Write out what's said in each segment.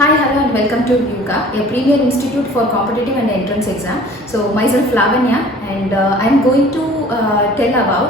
Hi, hello and welcome to Yuka, a premier institute for competitive and entrance exam. So myself Lavanya and I'm going to tell about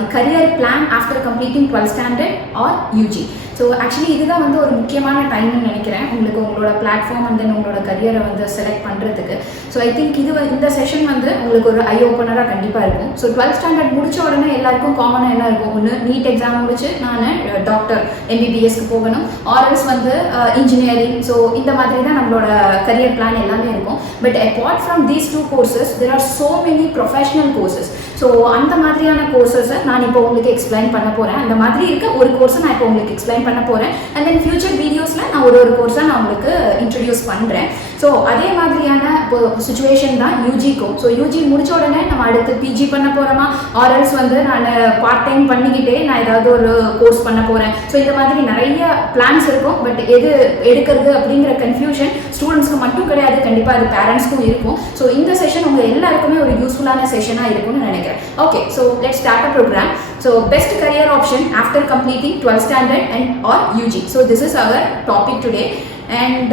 the career plan after completing 12th standard or UG. So actually இதுதான் வந்து ஒரு முக்கியமான டைம்னு நினைக்கிறேன் உங்களுக்கு உங்களோட platform and then உங்களோட கரியரை வந்து செலக்ட் பண்ணுறதுக்கு. ஸோ ஐ திங்க் இந்த செஷன் வந்து உங்களுக்கு ஒரு ஐ ஓப்பனராக கண்டிப்பாக இருக்கும். ஸோ 12th ஸ்டாண்டர்ட் முடித்த உடனே எல்லாருக்கும் காமனாக என்ன இருக்கும், ஒன்று நீட் எக்ஸாம் முடிச்சு நான் டாக்டர் MBBSக்கு போகணும், ஆர்எல்ஸ் வந்து இன்ஜினியரிங். ஸோ இந்த மாதிரி தான் நம்மளோட கரியர் பிளான் எல்லாமே இருக்கும். But apart from these two courses there are so many professional courses. So அந்த மாதிரியான கோர்சஸை நான் இப்போ உங்களுக்கு எக்ஸ்பிளைன் பண்ண போகிறேன். அந்த மாதிரி இருக்க ஒரு கோர்ஸை நான் இப்போ உங்களுக்கு எக்ஸ்பிளைன் பண்ண போகிறேன். அண்ட் தென் ஃபியூச்சர் வீடியோஸில் நான் ஒரு கோர்ஸாக நான் உங்களுக்கு இன்ட்ரடியூஸ் பண்ணுறேன். ஸோ அதே மாதிரியான இப்போ சுச்சுவேஷன் தான் யூஜிக்கும். ஸோ யூஜி முடிச்ச உடனே நம்ம அடுத்து பிஜி பண்ண போகிறோமா, ஆர்எல்ஸ் வந்து நான் பார்ட் டைம் பண்ணிக்கிட்டே நான் ஏதாவது ஒரு கோர்ஸ் பண்ண போகிறேன். ஸோ இந்த மாதிரி நிறைய பிளான்ஸ் இருக்கும். பட் எது எடுக்கிறது அப்படிங்கிற கன்ஃபியூஷன் ஸ்டூடெண்ட்ஸ்க்கு மட்டும் கிடையாது, கண்டிப்பாக அது பேரண்ட்ஸ்க்கும் இருக்கும். ஸோ இந்த செஷன் உங்கள் எல்லாருக்குமே ஒரு யூஸ்ஃபுல்லான செஷனாக இருக்கும்னு நினைக்கிறேன். Okay, so let's start a program. So best career option after completing 12th standard and or UG. So this is our topic today. And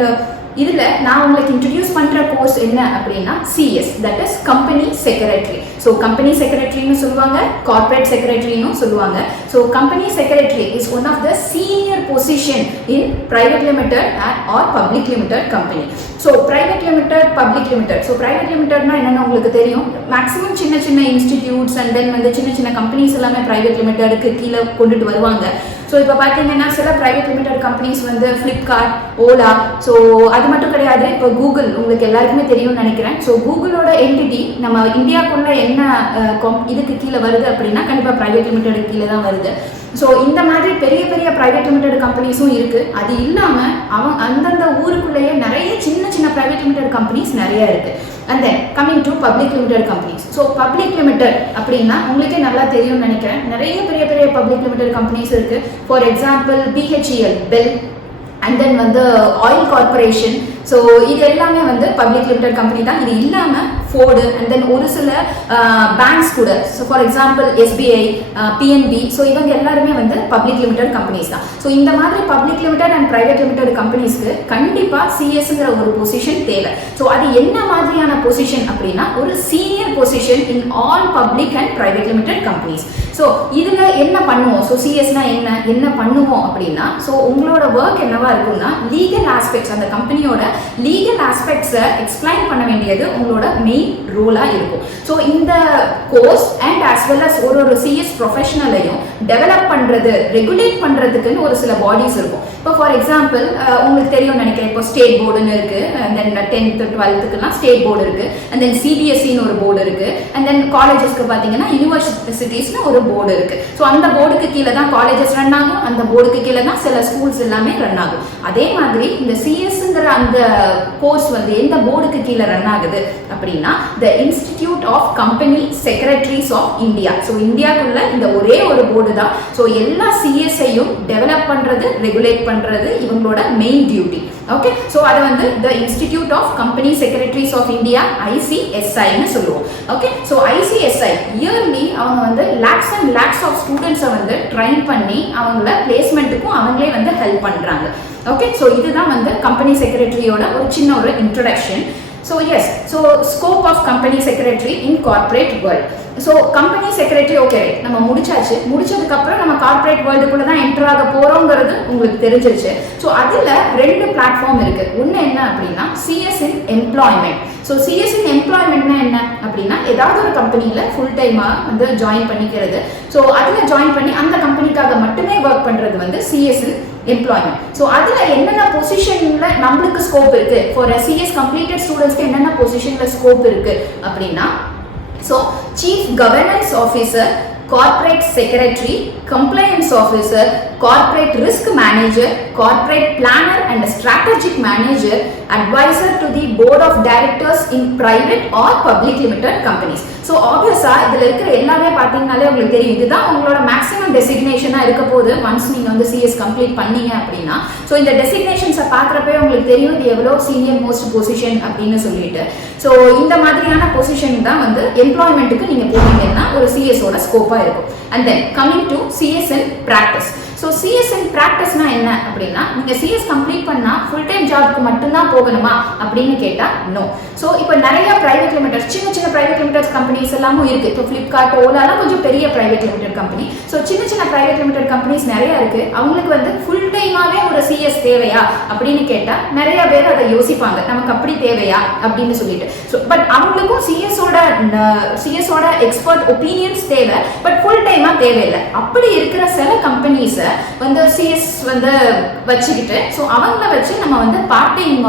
இதில் நான் உங்களுக்கு இன்ட்ரடியூஸ் பண்ணுற கோர்ஸ் என்ன அப்படின்னா CS, that is company secretary. So company செக்ரட்டரின்னு சொல்லுவாங்க, corporate செக்ரட்டரின்னு சொல்லுவாங்க. So company secretary is one of the senior position in private limited or public limited company. So private limited, public limited. So private லிமிடெட்னா என்னென்னு உங்களுக்கு தெரியும், maximum சின்ன சின்ன இன்ஸ்டிடியூட்ஸ் அண்ட் தென் வந்து சின்ன சின்ன கம்பெனிஸ் எல்லாமே பிரைவேட் லிமிடெடுக்கு கீழே கொண்டுட்டு வருவாங்க. ஸோ இப்போ பார்த்தீங்கன்னா சில பிரைவேட் லிமிடெட் கம்பெனிஸ் வந்து ஃப்ளிப்கார்ட், ஓலா. ஸோ அது மட்டும் கிடையாது, இப்போ கூகுள் உங்களுக்கு எல்லாருக்குமே தெரியும்னு நினைக்கிறேன். ஸோ கூகுளோட என்டிட்டி நம்ம இந்தியாவுக்குள்ள என்ன இதுக்கு கீழே வருது அப்படின்னா கண்டிப்பாக பிரைவேட் லிமிடெடுக்கு கீழே தான் வருது. ஸோ இந்த மாதிரி பெரிய பெரிய ப்ரைவேட் லிமிடெட் கம்பெனிஸும் இருக்குது. அது இல்லாமல் அந்தந்த ஊருக்குள்ளேயே நிறைய சின்ன சின்ன ப்ரைவேட் லிமிடெட் கம்பெனிஸ் நிறைய இருக்குது. And then coming to public limited companies. So public limited அப்படின்னா உங்களுக்கே நல்லா தெரியும்னு நினைக்கிறேன், நிறைய பெரிய பெரிய பப்ளிக் லிமிடெட் கம்பெனிஸ் இருக்குது. For example BHEL, bell, and then வந்து ஆயில் கார்பரேஷன். ஸோ இது எல்லாமே வந்து பப்ளிக் லிமிடெட் கம்பெனி தான். இது இல்லாமல் ஃபோர்டு அண்ட் தென் ஒரு சில பேங்க்ஸ் கூட. So for example SBI, PNB. So இவங்க எல்லாருமே வந்து பப்ளிக் லிமிடெட் கம்பெனிஸ் தான். ஸோ இந்த மாதிரி public limited and private limited கம்பெனிஸ்க்கு கண்டிப்பாக சிஎஸ்ங்கிற ஒரு பொசிஷன் தேவை. ஸோ அது என்ன மாதிரியான பொசிஷன் அப்படின்னா ஒரு senior position in all public and private limited companies. So இதில் என்ன பண்ணுவோம், ஸோ சிஎஸ்னா என்ன பண்ணுவோம் அப்படின்னா, ஸோ உங்களோட ஒர்க் என்னவா இருக்கும்னா லீகல் ஆஸ்பெக்ட்ஸ், அந்த கம்பெனியோட லீகல் ஆஸ்பெக்ட்ஸை எக்ஸ்பிளைன் பண்ண வேண்டியது உங்களோட மெயின் ரோலாக இருக்கும். ஸோ இந்த course and as well as ஒரு சிஎஸ் ப்ரொஃபஷனலையும் டெவலப் பண்ணுறது, ரெகுலேட் பண்ணுறதுக்குன்னு ஒரு சில பாடிஸ் இருக்கும். இப்போ ஃபார் எக்ஸாம்பிள் உங்களுக்கு தெரியும் நினைக்கிறேன், இப்போ ஸ்டேட் போர்டுன்னு இருக்குது, அண்ட் தென் 10th 12thக்குலாம் ஸ்டேட் போர்டு இருக்குது, அண்ட் தென் CBSEன்னு ஒரு போர்டு இருக்குது, அண்ட் தென் காலேஜஸ்க்கு பார்த்தீங்கன்னா யூனிவர்சிட்டிஸ்னு ஒரு போர்டு இருக்குது. ஸோ அந்த போர்டுக்கு கீழே தான் காலேஜஸ் ரன் ஆகும், அந்த போர்டுக்கு கீழே தான் சில ஸ்கூல்ஸ் எல்லாமே ரன் ஆகும். அதே மாதிரி இந்த சிஎஸ்ங்கிற அந்த கோர்ஸ் வந்து எந்த போர்டுக்கு கீழே ரன் ஆகுது அப்படின்னா the Institute of Company Secretaries of India. So இந்தியாவுக்குள்ள இந்த ஒரே ஒரு போர்டு தான். ஸோ எல்லா சிஎஸ்ஐயும் டெவலப் பண்ணுறது, ரெகுலேட் பண்ணுறது இவங்களோட மெயின் டியூட்டி. ஓகே, ஸோ அதை வந்து the Institute of Company Secretaries of India, ICSIன்னு சொல்லுவோம். ஓகே, ஸோ ICSI இயர்லி அவங்க வந்து லேக்ஸ் அண்ட் லேக்ஸ் ஆஃப் ஸ்டூடெண்ட்ஸை வந்து ட்ரைன் பண்ணி அவங்கள பிளேஸ்மெண்ட்டுக்கும் அவங்களே வந்து ஹெல்ப் பண்ணுறாங்க. ஓகே, ஸோ இதுதான் வந்து கம்பெனி செக்ரட்டரியோட ஒரு சின்ன ஒரு introduction. So yes, so scope of company secretary in corporate world. So company secretary okay நம்ம முடிச்சதுக்கப்புறம் நம்ம கார்பரேட் வேர்ல்டுக்குள்ள தான் என்டர் ஆக போகிறோங்கிறது உங்களுக்கு தெரிஞ்சிருச்சு. ஸோ அதில் 2 பிளாட்ஃபார்ம் இருக்குது. ஒன்று என்ன அப்படின்னா CS in employment. So CS in எம்ப்ளாய்மெண்ட்னா என்ன அப்படின்னா ஏதாவது ஒரு கம்பெனியில் ஃபுல் டைமாக வந்து ஜாயின் பண்ணிக்கிறது. ஸோ அதில் ஜாயின் பண்ணி அந்த கம்பெனிக்காக மட்டுமே ஒர்க் பண்ணுறது வந்து சிஎஸ் இன் எம்ப்ளாய்மெண்ட். ஸோ அதில் என்னென்ன பொசிஷனில் நம்மளுக்கு ஸ்கோப் இருக்குது, ஃபார் சிஎஸ் கம்ப்ளீட்டட் ஸ்டூடெண்ட்ஸ்க்கு என்னென்ன பொசிஷனில் ஸ்கோப் இருக்குது அப்படின்னா, so chief governance officer, corporate secretary, compliance officer, corporate risk manager, corporate planner and strategic manager, advisor to the board of directors in private or public limited companies. So ஆப்வியஸாக இதில் இருக்கிற எல்லாமே பார்த்தீங்கன்னாலே உங்களுக்கு தெரியும், இதுதான் உங்களோட மேக்ஸிமம் டெசிக்னேஷனாக இருக்க போது ஒன்ஸ் நீங்கள் வந்து சிஎஸ் கம்ப்ளீட் பண்ணீங்க அப்படின்னா. ஸோ இந்த டெசிக்னேஷன்ஸை பார்க்குறப்பே உங்களுக்கு தெரியும் இது எவ்வளோ சீனியர் மோஸ்ட் பொசிஷன் அப்படின்னு சொல்லிட்டு. ஸோ இந்த மாதிரியான பொசிஷன் தான் வந்து எம்ப்ளாய்மெண்ட்டுக்கு நீங்கள் போனீங்கன்னா ஒரு சிஎஸோட ஸ்கோப்பாக இருக்கும். And then coming to CS in practice. So CS in ப்ராக்டிஸ்னா என்ன அப்படின்னா நீங்கள் சிஎஸ் கம்ப்ளீட் பண்ணால் ஃபுல் டைம் ஜாப்க்கு மட்டும்தான் போகணுமா அப்படின்னு கேட்டால் நோ. ஸோ இப்போ நிறைய பிரைவேட் லிமிடெட், சின்ன சின்ன பிரைவேட் லிமிடெட் கம்பெனிஸ் எல்லாமும் இருக்குது. இப்போ ஃப்ளிப்கார்ட், ஓலாலாம் கொஞ்சம் பெரிய பிரைவேட் லிமிடெட் கம்பெனி. ஸோ சின்ன சின்ன பிரைவேட் லிமிடெட் கம்பெனிஸ் நிறைய இருக்குது. அவங்களுக்கு வந்து ஃபுல் டைமாகவே ஒரு சிஎஸ் தேவையா அப்படின்னு கேட்டால் நிறைய பேர் அதை யோசிப்பாங்க, நமக்கு அப்படி தேவையா அப்படின்னு சொல்லிட்டு. ஸோ பட் அவங்களுக்கும் சிஎஸோட எக்ஸ்பர்ட் ஒப்பீனியன்ஸ் தேவை, பட் ஃபுல் டைமாக தேவையில்லை. அப்படி இருக்கிற சில கம்பெனிஸை வந்து சிஎஸ் வந்து வச்சுக்கிட்டு ஸோ அவங்கள வச்சு நம்ம வந்து பார்ட் டைம்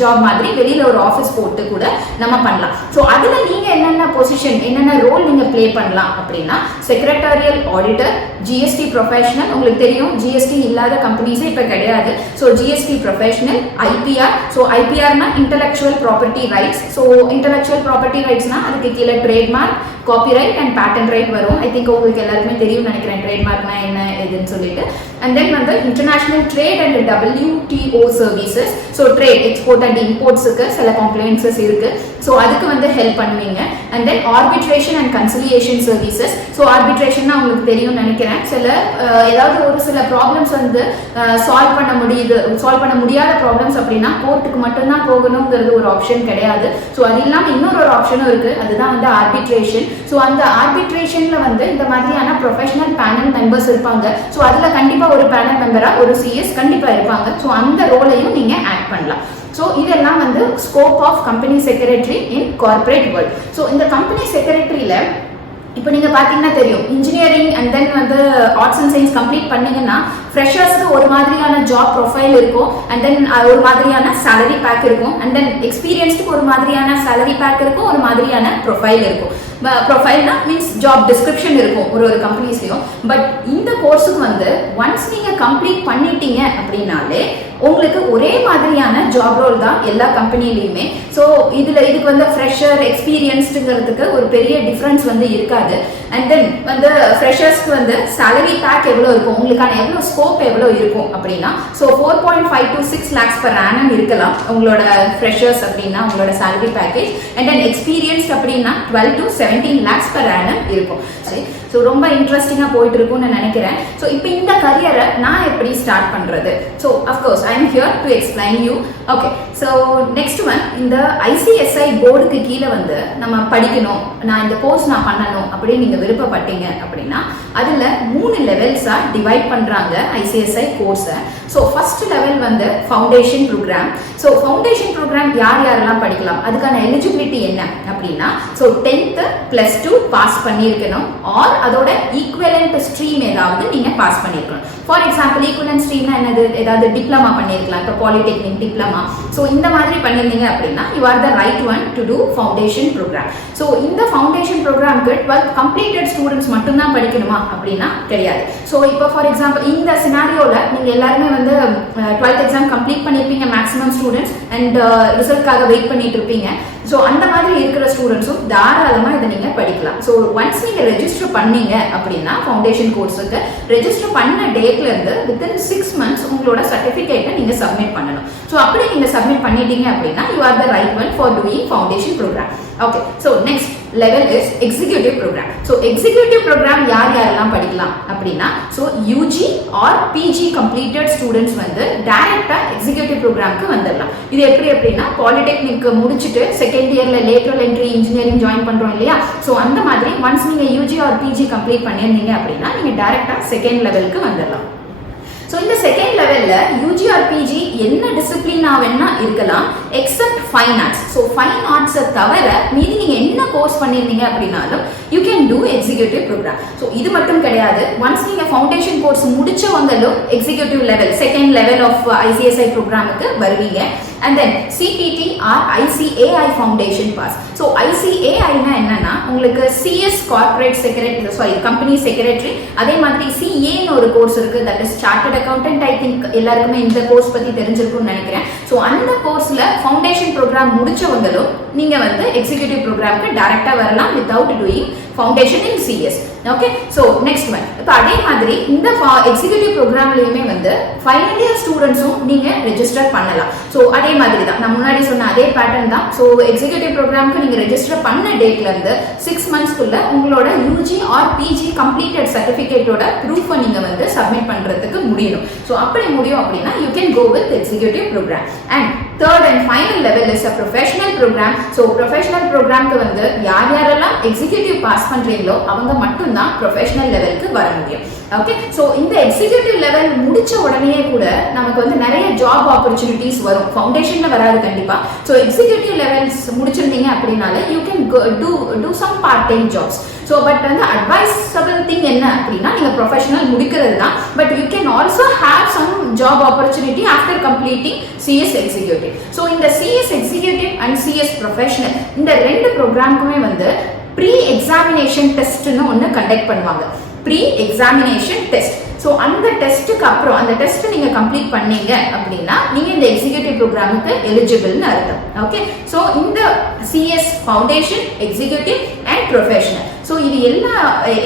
ஜாப் மாதிரி வெளியில் ஒரு ஆஃபீஸ் போட்டு கூட நம்ம பண்ணலாம். ஸோ அதில் நீங்கள் என்னென்ன பொசிஷன், என்னென்ன ரோல் நீங்கள் ப்ளே பண்ணலாம் அப்படின்னா செக்ரட்டரியல் ஆடிட்டர், ஜிஎஸ்டி ப்ரொஃபஷனல். உங்களுக்கு தெரியும் ஜிஎஸ்டி இல்லாத கம்பெனிஸே இப்போ கிடையாது. So GST professional, IPR. So ஐபிஆர்னா intellectual property rights. So intellectual property ரைட்ஸ்னா அதுக்கு கீழே trademark, copyright and patent right வரும். ஐ திங்க் உங்களுக்கு எல்லாருக்குமே தெரியும் நினைக்கிறேன் ட்ரேட்மார்க்னா என்ன எதுன்னு சொல்லிட்டு. அண்ட் தென் வந்து international trade and WTO services. So trade, export and இம்போர்ட்ஸுக்கு சில காம்ப்ளைன்சஸ் இருக்கு. ஸோ அதுக்கு வந்து ஹெல்ப் பண்ணுவீங்க. And then arbitration and conciliation services. So ஆர்பிட்ரேஷன்னா உங்களுக்கு தெரியும் நினைக்கிறேன், சில ஏதாவது ஒரு சில ப்ராப்ளம்ஸ் வந்து சால்வ் பண்ண முடியாத ப்ராப்ளம்ஸ் அப்படின்னா கோர்ட்டுக்கு மட்டும்தான் போகணுங்கிறது ஒரு ஆப்ஷன் கிடையாது. ஸோ அது இல்லாமல் இன்னொரு ஆப்ஷனும் இருக்கு, அதுதான் வந்து ஆர்பிட்ரேஷன். ஸோ அந்த ஆர்பிட்ரேஷன்ல வந்து இந்த மாதிரியான ப்ரொஃபஷனல் பேனல் மெம்பர்ஸ் இருப்பாங்க. ஸோ அதில் கண்டிப்பாக ஒரு பேனல் மெம்பராக ஒரு சிஎஸ் கண்டிப்பாக இருப்பாங்க. ஸோ அந்த ரோலையும் நீங்கள் ஆக்ட் பண்ணலாம். ஸோ இதெல்லாம் வந்து scope of company secretary in corporate world. So இந்த கம்பெனி செக்ரட்டரியில் இப்போ நீங்கள் பார்த்தீங்கன்னா தெரியும், இன்ஜினியரிங் அண்ட் தென் வந்து ஆர்ட்ஸ் அண்ட் சயின்ஸ் கம்ப்ளீட் பண்ணீங்கன்னா ஃப்ரெஷர்ஸ்க்கு ஒரு மாதிரியான ஜாப் ப்ரொஃபைல் இருக்கும், அண்ட் தென் ஒரு மாதிரியான சேலரி பேக் இருக்கும், அண்ட் தென் எக்ஸ்பீரியன்ஸ்க்கு ஒரு மாதிரியான சேலரி பேக் இருக்கும், ஒரு மாதிரியான ப்ரொஃபைல் இருக்கும். ப்ரொஃபைல்னா மீன்ஸ் ஜாப் டிஸ்கிரிப்ஷன் இருக்கும் ஒரு கம்பெனிஸ்லையும். பட் இந்த கோர்ஸுக்கு வந்து ஒன்ஸ் நீங்கள் கம்ப்ளீட் பண்ணிட்டீங்க அப்படின்னாலே உங்களுக்கு ஒரே மாதிரியான ஜாப் ரோல் தான் எல்லா கம்பெனிலையுமே. ஸோ இதுக்கு வந்து ஃப்ரெஷர் எக்ஸ்பீரியன்ஸ்டுங்கிறதுக்கு ஒரு பெரிய டிஃப்ரென்ஸ் வந்து இருக்காது. அண்ட் தென் வந்து ஃப்ரெஷர்ஸ்க்கு வந்து சேலரி பேக் எவ்வளோ இருக்கும், உங்களுக்கான எவ்வளோ ஸ்கோப் எவ்வளோ இருக்கும் அப்படின்னா so 4.5 to 6 lakhs per annum இருக்கலாம் உங்களோட ஃப்ரெஷர்ஸ் அப்படின்னா உங்களோட salary package. And then experience அப்படின்னா 12 to 17 lakhs per annum இருக்கும். சரி, ஸோ ரொம்ப இன்ட்ரெஸ்டிங்காக போயிட்டு இருக்கும்னு நினைக்கிறேன். ஸோ இப்போ இந்த கரியரை நான் எப்படி ஸ்டார்ட் பண்ணுறது? So of course I am here to explain you. Okay, so next one, இந்த ஐசிஎஸ்ஐ போர்டுக்கு கீழே வந்து நம்ம படிக்கணும், நான் இந்த கோர்ஸ் நான் பண்ணணும் அப்படின்னு நீங்கள் விருப்பப்பட்டீங்க அப்படின்னா அதில் 3 லெவல்ஸாக டிவைட் பண்ணுறாங்க ஐசிஎஸ்ஐ கோர்ஸை. ஸோ ஃபர்ஸ்ட் லெவல் வந்து foundation programme. So foundation programme யாரெல்லாம் படிக்கலாம், அதுக்கான எலிஜிபிலிட்டி என்ன அப்படின்னா ஸோ 10th +2 பாஸ் பண்ணியிருக்கணும், ஆர் அதோட ஈக்குவலண்ட் ஸ்ட்ரீம் ஏதாவது நீங்கள் பாஸ் பண்ணியிருக்கணும். ஃபார் எக்ஸாம்பிள் ஈக்குவலண்ட் ஸ்ட்ரீம்னா என்னது, ஏதாவது டிப்ளமா பண்ணியிருக்கலாம், இப்போ பாலிடெக்னிக் டிப்ளமா. ஸோ இந்த மாதிரி பண்ணியிருந்தீங்க அப்படின்னா you are the right one to do foundation programme. So இந்த ஃபவுண்டேஷன் ப்ரோக்ராம்க்கு 12th கம்ப்ளீட்டட் ஸ்டூடெண்ட்ஸ் மட்டும்தான் படிக்கணுமா அப்படின்னா கிடையாது. ஸோ இப்போ ஃபார் எக்ஸாம்பிள் இந்த சினாரியோவில் நீங்கள் எல்லாருமே வந்து 12th எக்ஸாம் கம்ப்ளீட் பண்ணியிருப்பீங்க மேக்ஸிமம் ஸ்டூடெண்ட்ஸ், அண்ட் ரிசல்ட்காக வெயிட் பண்ணிட்டு இருப்பீங்க. ஸோ அந்த மாதிரி இருக்கிற ஸ்டூடெண்ட்ஸும் தாராளமாக இதை நீங்கள் படிக்கலாம். ஸோ ஒன்ஸ் நீங்கள் ரெஜிஸ்டர் பண்ணீங்க அப்படின்னா ஃபவுண்டேஷன் கோர்ஸுக்கு ரெஜிஸ்டர் பண்ண டேட்லேருந்து வித்தின் 6 months உங்களோட சர்டிஃபிகேட்டை நீங்கள் சப்மிட் பண்ணணும். ஸோ அப்படி நீங்கள் சப்மிட் பண்ணிட்டீங்க அப்படின்னா you are the right one for doing foundation programme. Okay, so next level is executive program. So executive programme யாரெல்லாம் படிக்கலாம் அப்படின்னா so UG or PG completed students வந்து டைரக்டாக எக்ஸிக்யூட்டிவ் ப்ரோக்ராம்க்கு வந்துடலாம். இது எப்படின்னா பாலிடெக்னிக் முடிச்சுட்டு செகண்ட் இயர்ல லேட்டரல் என்ட்ரி இன்ஜினியரிங் ஜாயின் பண்றோம் இல்லையா, ஸோ அந்த மாதிரி ஒன்ஸ் நீங்க யூஜி ஆர் பிஜி கம்ப்ளீட் பண்ணியிருந்தீங்க அப்படின்னா நீங்க டைரக்டா செகண்ட் லெவலுக்கு வந்துடலாம். ஸோ இந்த செகண்ட் லெவலில் யூஜி ஆர் பிஜி என்ன டிசிப்ளினாக வேணா இருக்கலாம் except fine arts. So fine ஆர்ட்ஸை தவிர மீதி நீங்கள் என்ன கோர்ஸ் பண்ணியிருந்தீங்க அப்படின்னாலும் you can do executive program. So இது மட்டும் கிடையாது, ஒன்ஸ் நீங்கள் ஃபவுண்டேஷன் கோர்ஸ் முடிச்சவங்களும் executive level second level of ICSI ப்ரோக்ராமுக்கு வருவீங்க. And then CTT or ICAI foundation pass. So ஐசிஏஐனா என்னன்னா உங்களுக்கு CS corporate secretary company secretary, அதே மாதிரி சிஏன்னு ஒரு கோர்ஸ் இருக்கு, that is chartered accountant. I think எல்லாருக்குமே இந்த கோர்ஸ் பத்தி தெரிஞ்சிருக்கும்னு நினைக்கிறேன். ஸோ அந்த கோர்ஸ்ல ஃபவுண்டேஷன் ப்ரோக்ராம் முடிச்சவங்களும் நீங்க வந்து எக்ஸிக்யூட்டிவ் ப்ரோக்ராமுக்கு டைரக்டா வரலாம் வித்வுட் டூயிங் ஃபவுண்டேஷன் இன் CS. Okay. So next one, இப்போ அதே மாதிரி இந்த எக்ஸிக்யூட்டிவ் ப்ரோக்ராம்லையுமே வந்து ஃபைனல் இயர் ஸ்டூடெண்ட்ஸும் நீங்கள் ரெஜிஸ்டர் பண்ணலாம். ஸோ அதே மாதிரி தான் நான் முன்னாடி சொன்ன அதே பேட்டர்ன் தான். ஸோ எக்ஸிக்யூட்டிவ் ப்ரோக்ராமுக்கு நீங்கள் ரெஜிஸ்டர் பண்ண டேட்லேருந்து 6 monthsக்குள்ள உங்களோட யூஜி ஆர் பிஜி கம்ப்ளீட்டட் சர்டிஃபிகேட்டோட ப்ரூஃபை நீங்கள் வந்து சப்மிட் பண்ணுறதுக்கு முடியணும். ஸோ அப்படி முடியும் அப்படின்னா you can go with executive programme. And third and final level is a professional program. So professional programக்கு வந்து யாரெல்லாம் எக்ஸிக்யூட்டிவ் பாஸ் பண்றீங்களோ அவங்க மட்டும் தான் ப்ரொஃபஷனல் லெவலுக்கு வர முடியும். ஓகே. ஸோ இந்த எக்ஸிக்யூட்டிவ் லெவல் முடிச்ச உடனே கூட நமக்கு வந்து நிறைய ஜாப் ஆப்பர்ச்சுனிட்டிஸ் வரும். ஃபவுண்டேஷன்ல வராது கண்டிப்பா. ஸோ எக்ஸிக்யூட்டிவ் லெவல்ஸ் முடிச்சிருந்தீங்க அப்படின்னாலே you can do some part time jobs. So but வந்து அட்வைசபிள் திங் என்ன அப்படின்னா நீங்க ப்ரொஃபஷனல் முடிக்கிறது தான். But you can also have some job opportunity after completing CS executive. So இந்த CS executive and CS professional இந்த ரெண்டு ப்ரோக்ராமுக்குமே வந்து ப்ரீ எக்ஸாமினேஷன் டெஸ்ட்னு ஒன்று கண்டக்ட் பண்ணுவாங்க. Pre examination test. ஸோ அந்த டெஸ்ட்டுக்கு அப்புறம் அந்த டெஸ்ட் நீங்க கம்ப்ளீட் பண்ணீங்க அப்படின்னா நீங்க இந்த எக்ஸிக்யூட்டிவ் ப்ரோக்ராமுக்கு எலிஜிபிள்னு அர்த்தம். ஓகே. ஸோ இந்த CS foundation, executive and professional, so இது எல்லா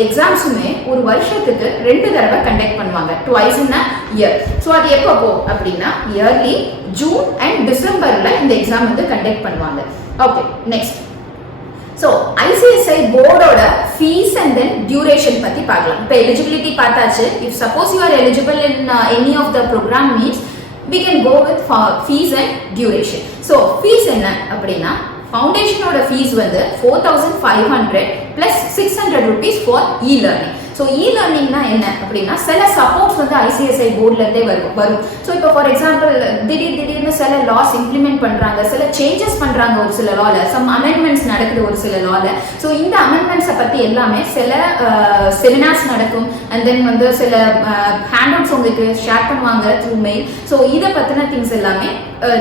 எக்ஸாம்ஸுமே ஒரு வருஷத்துக்கு 2 தடவை கண்டக்ட் பண்ணுவாங்க. Twice in a year. So அது எப்போ அப்படின்னா இயர்லி ஜூன் அண்ட் டிசம்பர்ல இந்த எக்ஸாம் வந்து கண்டக்ட் பண்ணுவாங்க. ஓகே. நெக்ஸ்ட், ஸோ ஐசிஎஸ்ஐ போர்டோட ஃபீஸ் அண்ட் தென் டியூரேஷன் பற்றி பார்க்கலாம். இப்போ எலிஜிபிலிட்டி பார்த்தாச்சு. If suppose you are eligible in any of the program means we can go with fees and duration. So fees என்ன அப்படின்னா ஃபவுண்டேஷனோட ஃபீஸ் வந்து 4500 plus 600 rupees for e learning. So இ-லேர்னிங்னா என்ன அப்படின்னா சில சப்போர்ட்ஸ் வந்து ஐசிஎஸ்ஐ போர்ட்லேருந்தே வரும். ஸோ இப்போ ஃபார் எக்ஸாம்பிள் திடீர்னு சில லாஸ் இம்ப்ளிமெண்ட் பண்ணுறாங்க, சில சேஞ்சஸ் பண்ணுறாங்க, ஒரு சில லால சம் அமெண்ட்மெண்ட்ஸ் நடக்குது ஒரு சில லால. ஸோ இந்த அமெண்ட்மெண்ட்ஸை பற்றி எல்லாமே சில செமினார்ஸ் நடக்கும். அண்ட் தென் வந்து சில ஹேண்ட் அவுட்ஸ் உங்களுக்கு ஷேர் பண்ணுவாங்க த்ரூ மெயில். ஸோ இதை பற்றின திங்ஸ் எல்லாமே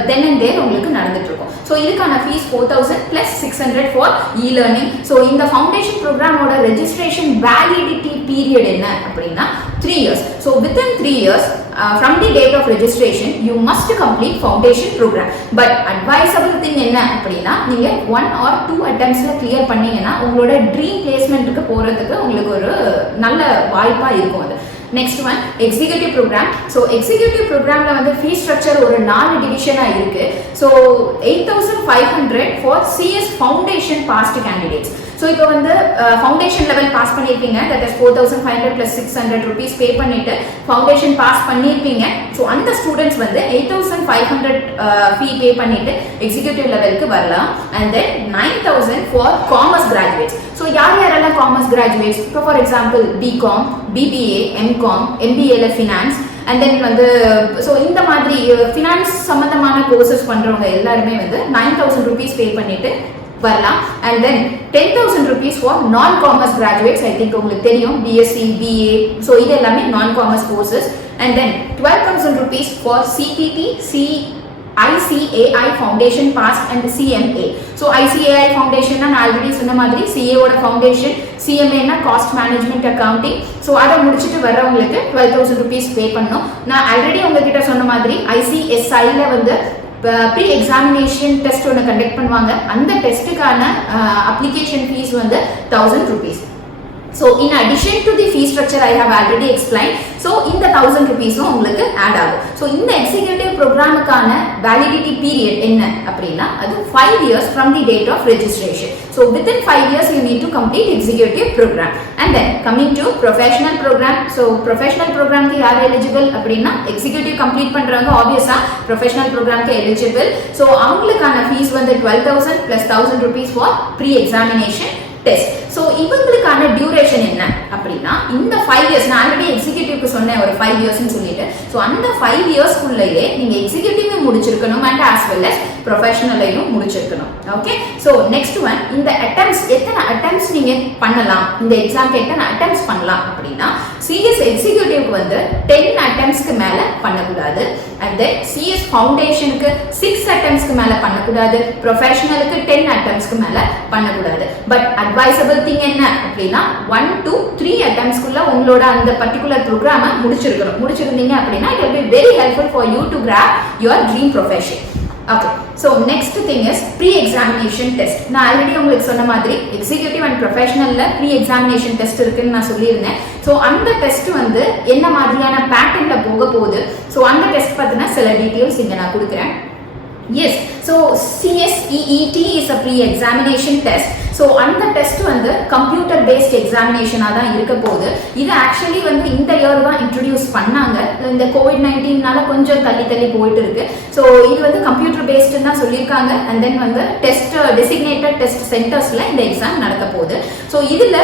தென் அண்ட் தேர் உங்களுக்கு நடந்துட்டு இருக்கும். ஸோ இதுக்கான fees 4000 plus 600 for e learning. So இந்த ஃபவுண்டேஷன் ப்ரோக்ராமோட ரெஜிஸ்ட்ரேஷன் வேலிடிட்டி பீரியட் என்ன அப்படின்னா 3 years. So within 3 years from the date of registration you must complete foundation program. But advisable thing என்ன அப்படின்னா நீங்க 1 or 2 attemptsல கிளியர் பண்ணீங்கன்னா உங்களோட ட்ரீம் பிளேஸ்மெண்ட்டுக்கு போறதுக்கு உங்களுக்கு ஒரு நல்ல வாய்ப்பா இருக்கும் அது. Next one, executive program. So executive ப்ரோக்ராம்ல வந்து ஃபீஸ் ஸ்ட்ரக்சர் ஒரு 4 டிவிஷனாக இருக்கு. So 8500 for CS foundation passed candidates. So இப்போ வந்து ஃபவுண்டேஷன் லெவல் பாஸ் பண்ணியிருப்பீங்க, that is 4500 plus 600 rupees pay பண்ணிட்டு ஃபவுண்டேஷன் பாஸ் பண்ணியிருப்பீங்க. ஸோ அந்த ஸ்டூடெண்ட்ஸ் வந்து 8500 ஃபீ பே பண்ணிட்டு எக்ஸிக்யூட்டிவ் லெவலுக்கு வரலாம். And then 9000 for commerce graduates. So யாரெல்லாம் காமர்ஸ் கிராஜுவேட்ஸ், இப்போ for example BCom, BBA, M Com, எம்பிஏல finance and then வந்து ஸோ இந்த மாதிரி ஃபினான்ஸ் சம்மந்தமான கோர்சஸ் பண்ணுறவங்க எல்லாருமே வந்து 9000 rupees பே பண்ணிட்டு வரலாம். அண்ட் தென் 10,000 rupees ஃபார் நான் காமர்ஸ் கிராஜுவேட்ஸ். ஐ திங்க் உங்களுக்கு தெரியும் பிஎஸ்சி, பிஏ, ஸோ இது எல்லாமே நான் commerce courses. And then 12,000 rupees for CBT, ICAI Foundation Past and CMA. So ICAI Foundation நான் ஆல்ரெடி சொன்ன மாதிரி CA ஓட ஃபவுண்டேஷன், CMA னா காஸ்ட் மேனேஜ்மெண்ட் அக்கவுண்டிங். ஸோ அதை முடிச்சுட்டு வர்றவங்களுக்கு 12,000 rupees பே பண்ணணும். நான் ஆல்ரெடி உங்ககிட்ட சொன்ன மாதிரி ICSIல வந்து ப்ரீ எக்ஸாமினேஷன் டெஸ்ட் ஒன்று கண்டக்ட் பண்ணுவாங்க. அந்த டெஸ்ட்டுக்கான அப்ளிகேஷன் ஃபீஸ் வந்து 1000 rupees. So in addition to the fee structure I have already explained, so இந்த 1000 rupees உங்களுக்கு ஆட் ஆகும். ஸோ இந்த எக்ஸிக்யூட்டிவ் ப்ரோக்ராமுக்கான வேலிடிட்டி பீரியட் என்ன அப்படின்னா அது 5 years from the date of registration. So within 5 years you need to complete executive program. And then coming to professional program. So professional program க்கு யார் eligible அப்படின்னா executive complete பண்றவங்க ஆப்வியஸா professional ப்ரோக்ராம்க்கு eligible. So அவங்களுக்கான ஃபீஸ் வந்து 12,000 plus 1000 rupees for pre examination test. So இவங்களுக்கான duration என்ன அப்படின்னா இந்த 5 years நான் ஆல்ரெடி எக்ஸிக்யூட்டிவ்க்கு சொன்னேன் ஒரு 5 yearsன்னு சொல்லிட்டு. ஸோ அந்த 5 yearsக்குள்ளேயே நீங்க எக்ஸிக்யூட்டிவ் முடிச்சிருக்கணும் அண்ட் ஆஸ் வெல் அஸ் ப்ரொஃபஷனலையும் முடிச்சிருக்கணும். ஓகே. ஸோ நெக்ஸ்ட் ஒன், இந்த அட்டெம்ப்ட்ஸ் எத்தனை அட்டெம்ப்ட்ஸ் நீங்க பண்ணலாம், இந்த எக்ஸாம்க்கு எத்தனை அட்டெம்ப்ட்ஸ் பண்ணலாம் அப்படின்னா சிஎஸ் எக்ஸிக்யூட்டிவ்க்கு வந்து 10 attemptsக்கு மேல பண்ணக்கூடாது. அண்ட் தென் சிஎஸ் ஃபவுண்டேஷனுக்கு 6 attemptsக்கு மேல பண்ணக்கூடாது. ப்ரொஃபஷனலுக்கு 10 attemptsக்கு மேல பண்ணக்கூடாது. பட் அட்வைசபிள் திங் என்ன அப்படின்னா 1 to 3 attemptsக்குள்ள உங்களோட அந்த பர்டிகுலர் ப்ரோக்ராமை முடிச்சிருந்தீங்க அப்படின்னா it will be very helpful for you to grab your dream profession. Okay, so next thing is pre-examination test. நான் ஆல்ரெடி உங்களுக்கு சொன்ன மாதிரி எக்ஸிக்யூட்டிவ் அண்ட் ப்ரொஃபஷனல்ல ப்ரீ-எக்ஸாமினேஷன் டெஸ்ட் இருக்குன்னு நான் சொல்லியிருந்தேன். ஸோ அந்த டெஸ்ட் வந்து என்ன மாதிரியான பேட்டர்ன்ல போக போகுது, ஸோ அந்த டெஸ்ட் பற்றின சில டீட்டெயில்ஸ் இங்கே நான் கொடுக்குறேன். Yes, so CSEET is a pre-examination test. So அந்த டெஸ்ட் வந்து கம்ப்யூட்டர் பேஸ்ட் எக்ஸாமினேஷனாக தான் இருக்க போகுது. இது ஆக்சுவலி வந்து இந்த இயர் தான் இன்ட்ரடியூஸ் பண்ணாங்க. இந்த COVID-19னால கொஞ்சம் தள்ளி போயிட்டு இருக்கு. ஸோ இது வந்து கம்ப்யூட்டர் பேஸ்டுன்னு தான் சொல்லியிருக்காங்க. அண்ட் தென் வந்து டெஸ்ட் டெசிக்னேட்டட் டெஸ்ட் சென்டர்ஸில் இந்த எக்ஸாம் நடக்க போகுது. ஸோ இதில்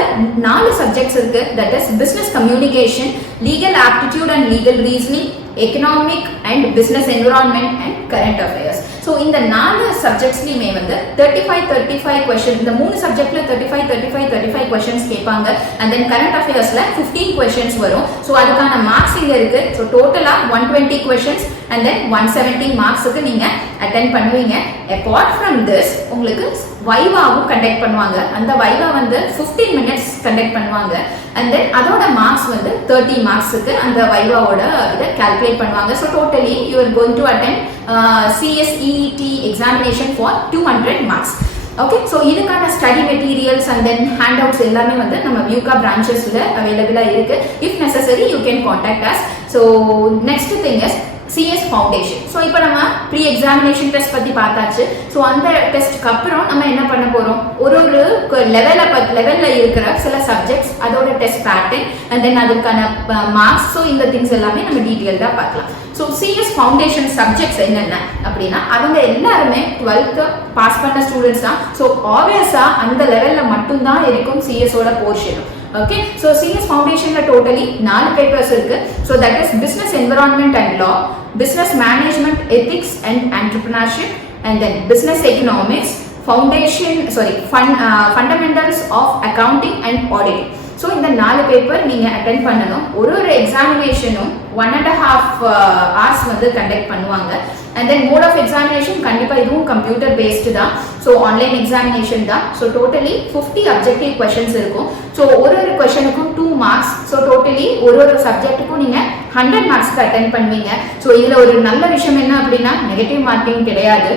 4 சப்ஜெக்ட்ஸ் இருக்கு. That is business communication, legal aptitude and legal reasoning, economic and business environment and current affairs. So இந்த 4 சப்ஜெக்ட்ஸ்லையுமே வந்து 35 கொஸ்டின், இந்த 3 சப்ஜெக்ட்ல 35 கொஸ்டின்ஸ் கேட்பாங்க. அண்ட் தென் கரண்ட் அஃபேர்ஸ்ல 15 கொஸ்டின்ஸ் வரும். ஸோ அதுக்கான மார்க்ஸ் இங்க இருக்கு. ஸோ டோட்டலா 120 கொஸ்டின்ஸ் அண்ட் தென் 170 மார்க்ஸுக்கு நீங்க அட்டென்ட் பண்ணுவீங்க. அப்பார்ட் ஃப்ரம் திஸ் உங்களுக்கு வைவாவும் கண்டக்ட் பண்ணுவாங்க. அந்த வைவா வந்து 15 மினிட்ஸ் கண்டக்ட் பண்ணுவாங்க. அண்ட் தென் அதோட மார்க்ஸ் வந்து 30 மார்க்ஸுக்கு அந்த வைவாவோட இதை கால்குலேட் பண்ணுவாங்க. So totally you are going to attend CSEET examination for 200 marks. Okay, so இதுக்கான study materials and then handouts எல்லாமே வந்து நம்ம வியூகா பிரான்ச்சஸ்ல அவைலபிளாக இருக்கு. If necessary you can contact us. So next thing is CS foundation. So இப்போ நம்ம ப்ரீ எக்ஸாமினேஷன் டெஸ்ட் பற்றி பார்த்தாச்சு. ஸோ அந்த டெஸ்ட்டுக்கு அப்புறம் நம்ம என்ன பண்ண போகிறோம், ஒரு லெவலில் இருக்கிற சில சப்ஜெக்ட்ஸ், அதோட டெஸ்ட் பேட்டர்ன் அண்ட் தென் அதுக்கான மார்க்ஸ். ஸோ இந்த திங்ஸ் எல்லாமே நம்ம டீட்டெயில்டாக பார்க்கலாம். ஸோ CS ஃபவுண்டேஷன் சப்ஜெக்ட்ஸ் என்னென்ன அப்படின்னா, அவங்க எல்லாருமே 12th பாஸ் பண்ண ஸ்டூடெண்ட்ஸ் தான். ஸோ ஆப்வியஸாக அந்த லெவலில் மட்டும்தான் இருக்கும் சிஎஸோட போர்ஷனும். ஓகே, ஸோ CS ஃபவுண்டேஷன்ல டோட்டலி 4 பேப்பர்ஸ் இருக்கு. So that is business environment and law, business management ethics and entrepreneurship, and then business economics, fundamentals of accounting and auditing. So இந்த 4 பேப்பர் நீங்கள் அட்டென்ட் பண்ணணும். ஒரு எக்ஸாமினேஷனும் 1.5 hours வந்து கண்டக்ட் பண்ணுவாங்க. And then mode of examination கண்டிப்பாக இதுவும் computer based தான். ஸோ ஆன்லைன் எக்ஸாமினேஷன் தான். ஸோ டோட்டலி 50 அப்ஜெக்டிவ் கொஷின்ஸ் இருக்கும். ஸோ ஒரு கொஷனுக்கும் 2 மார்க்ஸ். ஸோ டோட்டலி ஒரு சப்ஜெக்ட்டுக்கும் நீங்கள் 100 மார்க்ஸ்க்கு அட்டென்ட் பண்ணுவீங்க. ஸோ இதில் ஒரு நல்ல விஷயம் என்ன அப்படின்னா, நெகட்டிவ் மார்க்கிங் கிடையாது.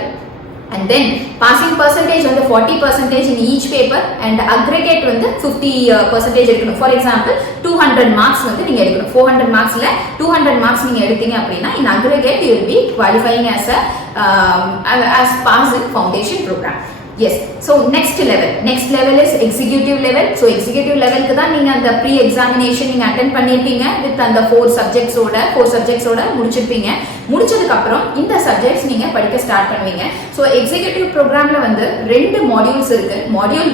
And then passing percentage வந்து 40% in each paper and aggregate வந்து 50% எடுக்கணும். ஃபார் எக்ஸாம்பிள் 200 மார்க்ஸ் வந்து நீங்க எடுக்கணும். 400 மார்க்ஸ்ல 200 மார்க்ஸ் நீங்க எடுத்தீங்க அப்படின்னா in aggregate you will be qualifying as passed in foundation program. Yes, so next level is executive level. So executive level க்கு தான் நீங்க அந்த pre examination நீங்க அட்டெண்ட் பண்ணிருப்பீங்க with அந்த 4 சப்ஜெக்ட்ஸோட முடிச்சிருப்பீங்க. முடிச்சதுக்கு அப்புறம் இந்த சப்ஜெக்ட்ஸ் நீங்க படிக்க ஸ்டார்ட் பண்ணுவீங்க. ஸோ எக்ஸிக்யூட்டிவ் ப்ரோக்ராம்ல வந்து 2 மாடியூல்ஸ் இருக்கு. மாடியூல்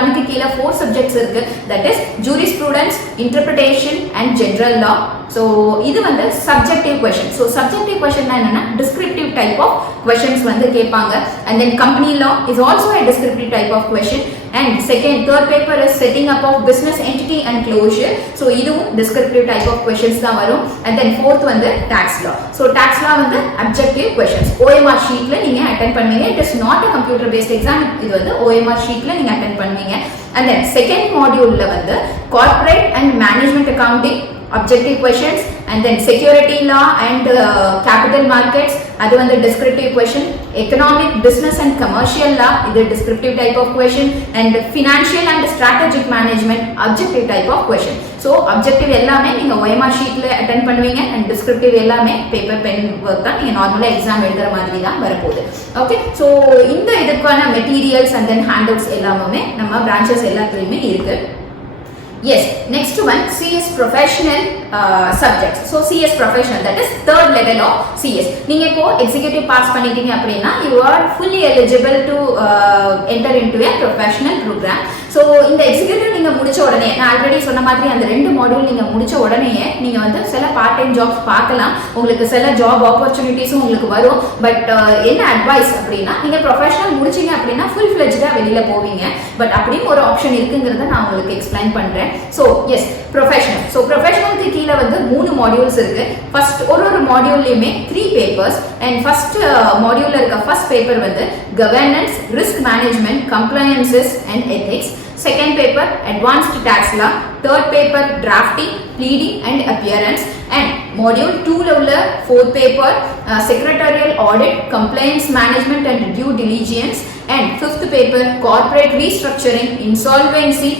1க்கு கீழே 4 சப்ஜெக்ட்ஸ் இருக்கு. That is jurisprudence, interpretation and general law. So இது வந்து subjective question. So subjective question என்னன்னா டிஸ்கிரிப்டிவ் டைப் ஆஃப் கொஸ்டின்ஸ் வந்து கேட்பாங்க. And then company law is also a descriptive type of question. And third paper is setting up of business entity and closure. So இதுவும் descriptive type of questions தான் வரும். And then fourth வந்து tax law. So tax law வந்து objective questions. OMR sheetல நீங்க attend பண்ணுவீங்க. It is not a computer based exam. இது வந்து OMR sheetல நீங்க attend பண்ணுவீங்க. And then second moduleல வந்து corporate and management accounting objective questions. And then security law and capital markets, அது வந்து descriptive question. Economic, business and commercial law, இது descriptive type of question. And financial and strategic management, objective type of question. So objective எல்லாமே நீங்க OMR sheetல attend பண்ணுவீங்க. And descriptive எல்லாமே paper pen work தான் நீங்க நார்மலா எக்ஸாம் எழுதுற மாதிரி தான் வரப்போகுது. ஓகே, ஸோ இந்த இதுக்கான மெட்டீரியல்ஸ் அண்ட் தென் ஹேண்ட்அவுட்ஸ் எல்லாமே நம்ம பிரான்ச்சஸ் எல்லாத்துலேயுமே இருக்கு. Yes, next one CS professional subjects. So CS professional, that is third level of CS. நீங்க இப்போ executive pass பண்ணிட்டீங்க அப்படின்னா you are fully eligible to enter into a professional program. So இந்த executive நீங்கள் முடிச்ச உடனே, நான் ஆல்ரெடி சொன்ன மாதிரி அந்த 2 மாடியூல் நீங்கள் முடிச்ச உடனே நீங்கள் வந்து சில பார்ட் டைம் ஜாப்ஸ் பார்க்கலாம். உங்களுக்கு சில ஜாப் ஆப்பர்ச்சுனிட்டிஸும் உங்களுக்கு வரும். பட் என்ன அட்வைஸ் அப்படின்னா, நீங்கள் ப்ரொஃபஷனல் முடிச்சிங்க அப்படின்னா ஃபுல் ஃப்ளெஜ்டாக வெளியில் போவீங்க. பட் அப்படியும் ஒரு ஆப்ஷன் இருக்குங்கிறத நான் உங்களுக்கு எக்ஸ்பிளைன் பண்ணுறேன். So S, professional. ஸோ ப்ரொஃபஷனலுக்கு கீழே வந்து 3 மாடியூல்ஸ் இருக்கு. ஃபர்ஸ்ட் ஒரு மாடியூல்லையுமே 3 பேப்பர்ஸ். அண்ட் ஃபர்ஸ்ட் மாடியூல்ல இருக்க ஃபர்ஸ்ட் பேப்பர் வந்து governance, risk management, compliances and ethics. second paper advanced tax law, third paper drafting, pleading and appearance, and module 2 ல உள்ள fourth paper secretarial audit, compliance management and due diligence, and fifth paper corporate restructuring, insolvency,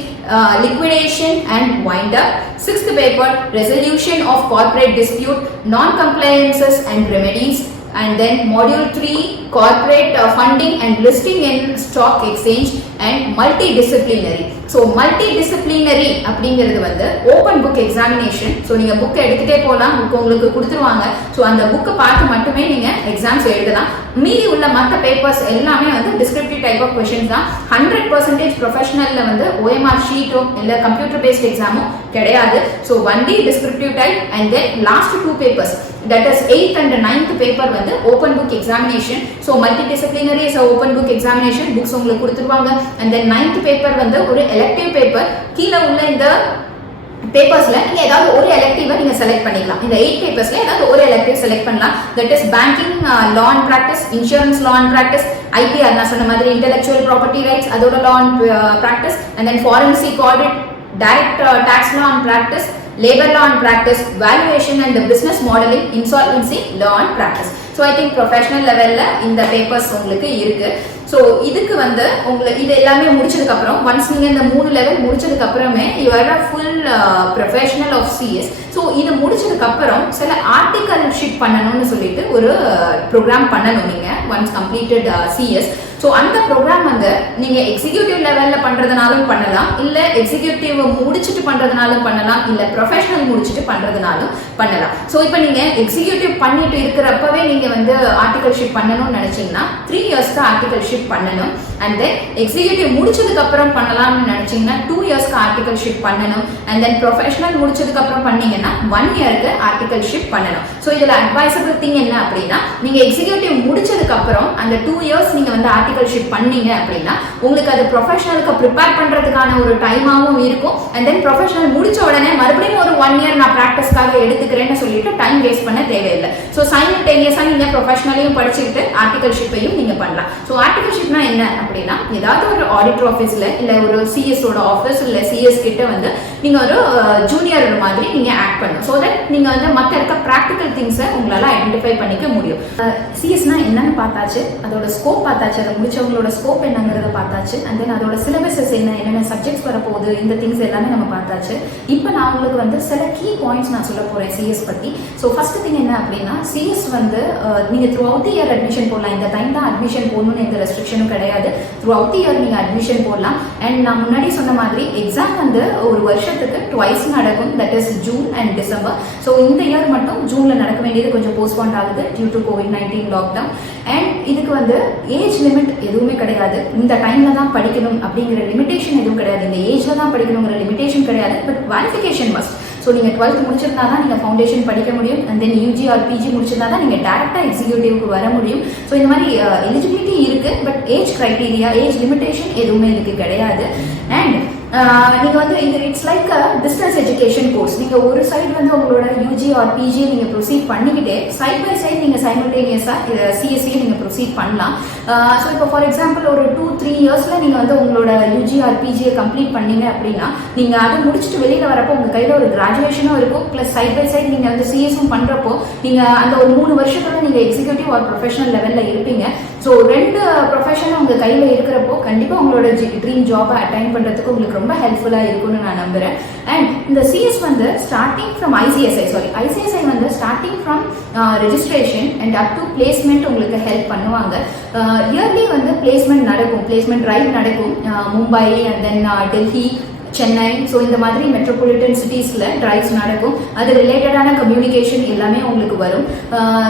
liquidation and wind up, sixth paper resolution of corporate dispute, non compliances and remedies, and then module 3 corporate funding and listing in stock exchange, and multidisciplinary. So multidisciplinary அப்படிங்கிறது வந்து open book examination. So நீங்கள் book எடுத்துகிட்டே போகலாம், book உங்களுக்கு கொடுத்துருவாங்க. So அந்த புக்கை பார்த்து மட்டுமே நீங்கள் எக்ஸாம்ஸ் எழுதலாம். மீதி உள்ள மற்ற பேப்பர்ஸ் எல்லாமே வந்து டிஸ்கிரிப்டிவ் டைப் ஆஃப் கொஷின்ஸ் தான். 100% ப்ரொஃபஷனலில் வந்து OMR ஷீட்டோ இல்லை கம்ப்யூட்டர் பேஸ்ட் எக்ஸாமோ கிடையாது. So only descriptive type. And then last 2 papers, that is 8th and 9th paper வந்து open book examination. So multidisciplinary is a open book examination, books உங்களுக்கு கொடுத்துருவாங்க. And then 9th paper வந்து ஒரு elective paper. கீழே உள்ள இந்த பேப்பர்ஸ்ல நீங்க ஏதாவது ஒரு எலெக்டிவை நீங்க செலக்ட் பண்ணிக்கலாம். இந்த 8 பேப்பர்ஸ்ல ஏதாவது ஒரு எலெக்டிவ் செலக்ட் பண்ணலாம். That is banking law and practice, insurance law and practice, IPR நான் சொன்ன மாதிரி இன்டெலெக்சுவல் ப்ராப்பர்ட்டி ரைட்ஸ் அதோட law and practice, and then forensic audit, direct tax law and practice, labor law and practice, valuation and the business modeling, insolvency law and practice. So I think professional level la இந்த papers உங்களுக்கு இருக்கு. So இதுக்கு வந்து உங்களுக்கு இது எல்லாமே முடிச்சதுக்கு அப்புறம் ஒன்ஸ் நீங்கள் இந்த 3 லெவல் முடிச்சதுக்கு அப்புறமே you are a full professional of CS. So இது முடிச்சதுக்கு அப்புறம் சில ஆர்டிகல்ஷிப் பண்ணணும்னு சொல்லிட்டு ஒரு ப்ரோக்ராம் பண்ணணும் நீங்கள் ஒன்ஸ் கம்ப்ளீட்டட் CS. ஸோ அந்த ப்ரோக்ராம் வந்து நீங்கள் எக்ஸிக்யூட்டிவ் லெவலில் பண்ணுறதுனாலும் பண்ணலாம், இல்லை எக்ஸிக்யூட்டிவ் முடிச்சுட்டு பண்ணுறதுனாலும் பண்ணலாம், இல்லை ப்ரொஃபஷனல் முடிச்சுட்டு பண்ணுறதுனாலும் பண்ணலாம். ஸோ இப்போ நீங்கள் எக்ஸிக்யூட்டிவ் பண்ணிட்டு இருக்கிறப்பவே நீங்கள் வந்து ஆர்டிகல்ஷிப் பண்ணணும்னு நினச்சிங்கன்னா 3 இயர்ஸ்க்கு ஆர்டிகல்ஷிப் பண்ணணும். அண்ட் தென் எக்ஸிக்யூட்டிவ் முடிச்சதுக்கு அப்புறம் பண்ணலாம்னு நினைச்சீங்கன்னா 2 இயர்ஸ்க்கு ஆர்டிகல்ஷிப் பண்ணணும். அண்ட் தென் ப்ரொஃபஷனல் முடிச்சதுக்கு அப்புறம் பண்ணீங்கன்னா 1 இயருக்கு ஆர்டிகல்ஷிப் பண்ணணும். ஸோ இதில் அட்வைசபிள் திங் என்ன அப்படின்னா, நீங்க எக்ஸிக்யூட்டிவ் முடிச்சதுக்கு அப்புறம் அந்த 2 இயர்ஸ் நீங்க வந்து ஆர்டிகல்ஷிப் பண்ணீங்க அப்படின்னா உங்களுக்கு அது ப்ரொஃபஷனலுக்கு ப்ரிப்பேர் பண்றதுக்கான ஒரு டைமாகவும் இருக்கும். அண்ட் தென் ப்ரொஃபஷனல் முடிச்ச உடனே மறுபடியும் ஒரு 1 இயர் நான் ப்ராக்டிஸ்க்காக எடுத்துக்கிறேன்னு சொல்லிட்டு டைம் வேஸ்ட் பண்ண தேவையில்லை. ஸோ சைமல்டேனியஸா நீங்க ப்ரொஃபஷனலையும் படிச்சுக்கிட்டு ஆர்டிகல்ஷிப்பையும் நீங்க பண்ணலாம். ஸோ ஆர்டிகல்ஷிப்னா என்ன அப்படின்னா, ஏதாவது ஒரு ஆடிட்டர் ஆஃபீஸ்ல இல்ல ஒரு சிஎஸோட ஆஃபீஸ் இல்ல சிஎஸ் கிட்ட வந்து நீங்க ஒரு ஜூனியர் மாதிரி நீங்க ஆக்ட் பண்ணணும். ஸோ தட் நீங்க வந்து மற்ற இருக்க ப்ராக்டிக்கல் திங்ஸை உங்களால ஐடென்டிஃபை பண்ணிக்க முடியும். சிஎஸ்னா என்னன்னு பார்த்தாச்சு, அதோட ஸ்கோப் பார்த்தாச்சு, அதை முடிச்சவங்களோட ஸ்கோப் என்னங்கிறத பார்த்தாச்சு. அண்ட் தென் அதோட சிலபஸஸ் என்னென்ன சப்ஜெக்ட்ஸ் வரப்போகுது, இந்த திங்ஸ் எல்லாமே நம்ம பார்த்தாச்சு. இப்போ நான் உங்களுக்கு வந்து சில கீ பாயிண்ட்ஸ் நான் சொல்ல போறேன் சிஎஸ் பத்தி. ஸோ ஃபர்ஸ்ட் திங் என்ன அப்படின்னா, சிஎஸ் வந்து நீங்க through out the year admission போடலாம். இந்த டைம் தான் அட்மிஷன் போடணும்னு எந்த ரெஸ்ட்ரிக்ஷனும் கிடையாது. த்ரூ அவுட் தி இயர் நீங்க அட்மிஷன் போடலாம். அண்ட் நான் முன்னாடி சொன்ன மாதிரி எக்ஸாம் வந்து ஒரு வருஷத்துக்கு ட்வைஸ் நடக்கும், that is June and December. So இந்த இயர் மட்டும் ஜூன்ல நடக்க வேண்டியது கொஞ்சம் போஸ்ட்போன் ஆகுது due to COVID-19 lockdown. And இதுக்கு வந்து ஏஜ் லிமிட் எதுவுமே கிடையாது. இந்த டைம்ல தான் படிக்கணும் அப்படிங்கிற லிமிடேஷன் எதுவும் கிடையாது. இந்த ஏஜ்ல தான் படிக்கணுங்கிற லிமிடேஷன் கிடையாது. But qualification must. ஸோ நீங்கள் 12th முடிச்சிருந்தா தான் நீங்கள் ஃபவுண்டேஷன் படிக்க முடியும். And then UG or PG முடிச்சிருந்தா தான் நீங்கள் டேரெக்டாக எக்ஸிக்யூட்டிவ்க்கு வர முடியும். ஸோ இந்த மாதிரி எலிஜிபிலிட்டி இருக்குது, but age criteria, age limitation எதுவுமே இதுக்கு கிடையாது. அண்ட் நீங்கள் வந்து இது it's like a distance education course. நீங்கள் ஒரு சைடு வந்து உங்களோட UG ஆர் PG நீங்கள் ப்ரொசீட் பண்ணிக்கிட்டே சைட் பை சைட் நீங்கள் சைமல்டேனியஸாக CSE நீங்கள் ப்ரொசீட் பண்ணலாம். ஸோ இப்போ ஃபார் எக்ஸாம்பிள் ஒரு 2-3 இயர்ஸில் நீங்கள் வந்து உங்களோட UG ஆர் PGயை கம்ப்ளீட் பண்ணீங்க அப்படின்னா நீங்கள் அதை முடிச்சுட்டு வெளியில் வரப்போ உங்கள் கையில் ஒரு கிராஜுவேஷனும் இருக்கும், ப்ளஸ் சைட் பை சைட் நீங்கள் வந்து CSயும் பண்ணுறப்போ நீங்கள் அந்த ஒரு 3 வருஷத்துல நீங்கள் எக்ஸிக்யூட்டிவ் ஆர் ப்ரொஃபஷனல் லெவலில் இருப்பீங்க. ஸோ 2 ப்ரொஃபஷனும் உங்கள் கையில் இருக்கிறப்போ கண்டிப்பாக உங்களோட ட்ரீம் ஜாபை அட்டைன் பண்ணுறதுக்கு உங்களுக்கு ரொம்ப ஹெல்ப்ஃபுல்லாக இருக்கும்னு நான் நம்புகிறேன். அண்ட் இந்த CS வந்து ஸ்டார்டிங் ஃப்ரம் ICSI வந்து starting from registration and up to placement உங்களுக்கு ஹெல்ப் பண்ணுவாங்க. இயர்லி வந்து பிளேஸ்மெண்ட் நடக்கும், பிளேஸ்மெண்ட் ட்ரைவ் நடக்கும். Mumbai and then Delhi, Chennai, so இந்த மாதிரி மெட்ரோபாலிட்டன் சிட்டிஸில் ட்ரைவ்ஸ் நடக்கும். அது ரிலேட்டடான கம்யூனிகேஷன் எல்லாமே உங்களுக்கு வரும்.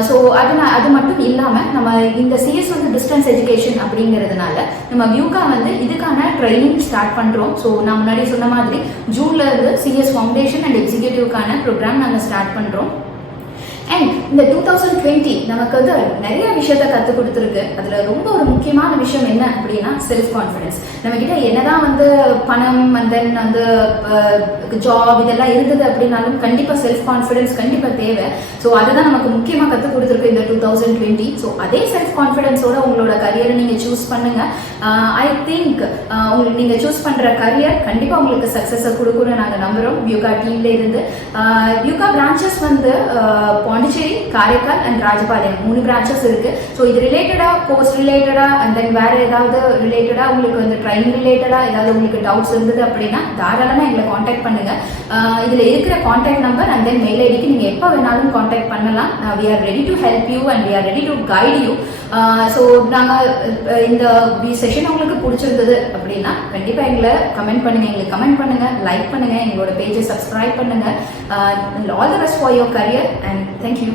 ஸோ அது மட்டும் இல்லாமல் நம்ம இந்த CS வந்து டிஸ்டன்ஸ் எஜுகேஷன் அப்படிங்கிறதுனால நம்ம வியூகா வந்து இதுக்கான ட்ரைனிங் ஸ்டார்ட் பண்ணுறோம். ஸோ நான் முன்னாடி சொன்ன மாதிரி ஜூன்ல இருந்து CS ஃபவுண்டேஷன் அண்ட் எக்ஸிக்யூட்டிவ்க்கான ப்ரோக்ராம் நாங்கள் ஸ்டார்ட் பண்ணுறோம். அண்ட் இந்த 2020 நமக்கு வந்து நிறைய விஷயத்த கற்றுக் கொடுத்துருக்கு. அதில் ரொம்ப ஒரு முக்கியமான விஷயம் என்ன அப்படின்னா செல்ஃப் கான்ஃபிடன்ஸ். நம்ம கிட்ட என்னதான் வந்து பணம் அண்ட் தென் வந்து ஜாப் இதெல்லாம் இருந்தது அப்படின்னாலும் கண்டிப்பாக செல்ஃப் கான்ஃபிடன்ஸ் கண்டிப்பாக தேவை. ஸோ அதுதான் நமக்கு முக்கியமாக கற்றுக் கொடுத்துருக்கு இந்த 2020. ஸோ அதே செல்ஃப் கான்ஃபிடென்ஸோட உங்களோட கரியரை நீங்கள் சூஸ் பண்ணுங்க. ஐ திங்க் உங்களுக்கு நீங்கள் சூஸ் பண்ணுற கரியர் கண்டிப்பாக உங்களுக்கு சக்ஸஸை கொடுக்குன்னு நாங்கள் நம்புகிறோம் வியூகா டீம்ல இருந்து. வியூகா பிரான்ச்சஸ் வந்து பாண்டிச்சேரி, காரைக்கால் அண்ட் ராஜபாளையம் 3 பிரான்ச்சஸ் இருக்கு. ஸோ இது ரிலேட்டடாக கோர்ஸ் ரிலேட்டடாக அண்ட் தென் வேற ஏதாவது ரிலேட்டடாக உங்களுக்கு வந்து ட்ரைனிங் ரிலேட்டடாக ஏதாவது உங்களுக்கு டவுட்ஸ் இருந்தது அப்படின்னா தாராளமாக எங்களை காண்டாக்ட் பண்ணுங்க. இதில் இருக்கிற contact number and then mail ஐடிக்கு நீங்கள் எப்போ வேணாலும் காண்டாக்ட் பண்ணலாம். We are ready to help you and we are ready to guide you. So நாங்கள் இந்த செஷன் உங்களுக்கு பிடிச்சிருந்தது அப்படின்னா கண்டிப்பாக எங்களை கமெண்ட் பண்ணுங்க, எங்களுக்கு கமெண்ட் பண்ணுங்க, லைக் பண்ணுங்க, எங்களோட பேஜை சப்ஸ்கிரைப் பண்ணுங்க. All the best for your career and thank you.